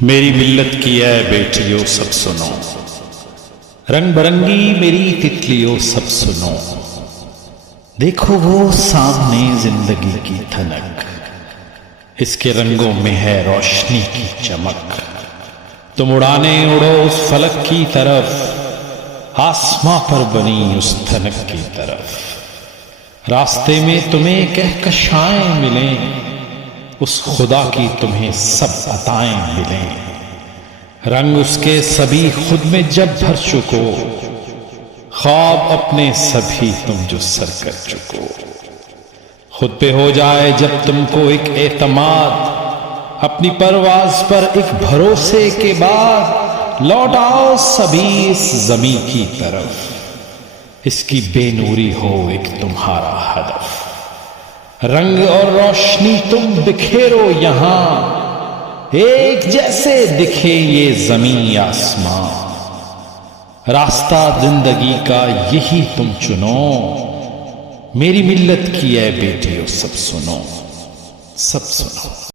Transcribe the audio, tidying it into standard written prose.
میری ملت کی اے بیٹیوں سب سنو، رنگ برنگی میری تتلیوں سب سنو، دیکھو وہ سامنے زندگی کی تھنک، اس کے رنگوں میں ہے روشنی کی چمک، تم اڑانے اڑو اس فلک کی طرف، آسماں پر بنی اس تھنک کی طرف، راستے میں تمہیں کہکشائیں ملیں، اس خدا کی تمہیں سب عطائیں ملیں، رنگ اس کے سبھی خود میں جب بھر چکو، خواب اپنے سبھی تم جو سر کر چکو، خود پہ ہو جائے جب تم کو ایک اعتماد، اپنی پرواز پر ایک بھروسے کے بعد لوٹ آؤ سبھی اس زمیں کی طرف، اس کی بے نوری ہو ایک تمہارا ہدف، رنگ اور روشنی تم بکھیرو یہاں، ایک جیسے دکھے یہ زمین آسمان، راستہ زندگی کا یہی تم چنو، میری ملت کی اے بیٹیوں سب سنو، سب سنو۔